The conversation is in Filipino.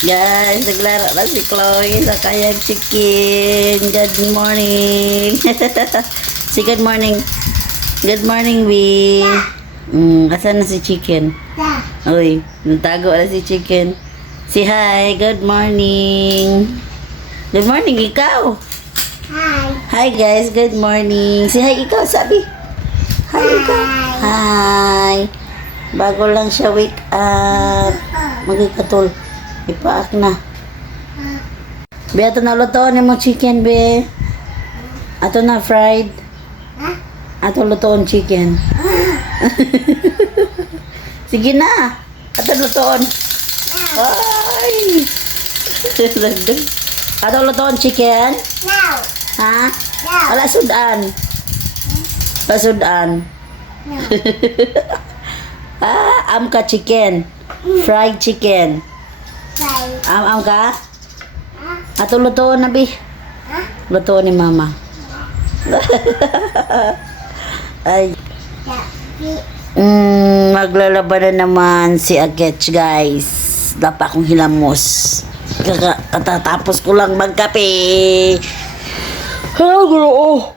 Guys, naglaro na si Chloe sa kayang chicken. Good morning. Si good morning. Good morning, Bee. Asan na si chicken? Uy, natago na si chicken. Si hi, good morning. Good morning, ikaw. Hi. Hi guys, good morning. Si hi, ikaw, sabi. Hi, ikaw. Hi. Bago lang siya wake up. Magkikatol. Ipaak na. Be, ato na lutoon mo chicken, be. Ato na fried. Ato lutoon chicken. Sige na. Ato lutoon. Ay. Ato lutoon chicken. No. Ha? No. Wala sudan. Wala sudan. No. Am ka chicken. Fried chicken. Bye. Am ka? Ato lutoon na, be. Lutoon ni mama. Ay. Maglalaban na naman si Agets, guys. Dapa akong hilamos. Katatapos ko lang magkape. Oh.